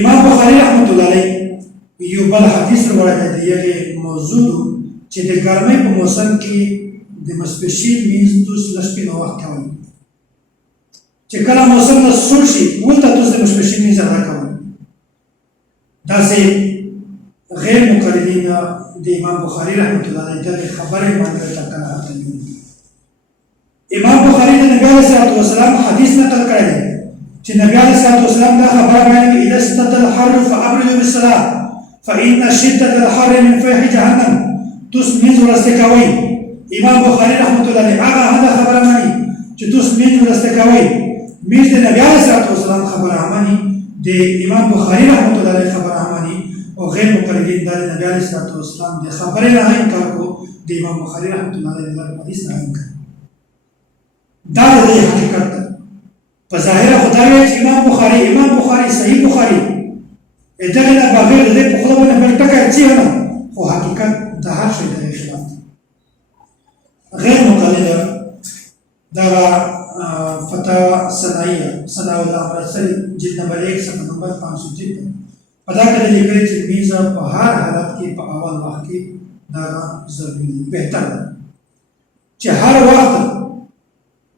امام بخاری رحمت الله علیه یو بل حدیث روایت دی یغه موضوع چې د ګرمۍ په موسم کې د ماسپښین مینځ توس لشپې نو وخت کوي چې کله موسم د سوړ شي ولته توس د ماسپښین مینځ ادا کوي داسې غیر مقلدین د امام بخاری رحمت الله علیه د خبره باندې ټکر راځي امام بخاری د نبی علیه الصلاه والسلام حدیث نقل کړی دی چې نبی علیه الصلاه والسلام دا خبره بیانوي اذا اشتد الحر فابردوا بالصلاه فان شده الحر من فيح جهنم توس مینځ ورسته کوي امام بخاری رحمت الله علیه هغه خبره مانی چې توس مینځ ورسته کوي مینځ د نبی علیه الصلاه والسلام خبره مانی د امام بخاری رحمت الله علیه خبره مانی او غیر مقلدین د نبی علیه الصلاه والسلام د خبره نه انکار کو د امام بخاری رحمت الله علیه د حدیث نه انکار دا د حقیقت په ظاهر خدای چې امام بخاری صحیح بخاری دغه نه بغیر د په خپل بل ټکر چی نه خو حقیقت د هر شي د خلاف غیر مقلد دا فتاوا سنائیه سنا الله رسول جلد نمبر 1 صفحه نمبر 503 پدا کړي لیکلي چې میزه په هر حالت کې په اول وخت کې دا ضروري بهتر چې هر وخت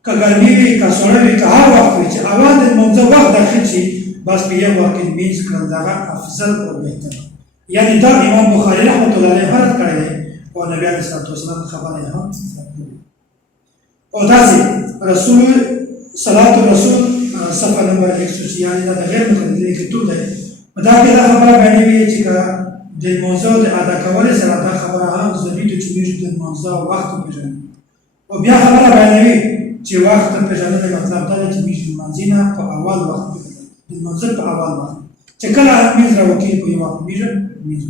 کګرمي وي کا سوړ وي کا هر وخت چې اول د منځ وخت داخل شي بس په یو وخت کې میز کړل دا افضل او بهتر یعنی دا امام بخاری رحمت الله علیه فرض کړی او نبی علیه الصلاه والسلام خبره هم او داسې رسول صلوات الرسول صفحه نمبر 100 یعنی دا غیر مقلدین کې ټول دی دا کې دا خبره باندې چې د موضوع د ادا کولو سره دا خبره هم ضروري ده چې موږ د موضوع وخت وپېژنو او بیا خبره باندې چې وخت پیژندل مطلب دا دی چې موږ د منځنه په اول وخت د منځ په اول وخت چې کله موږ راوکې په یو وخت موږ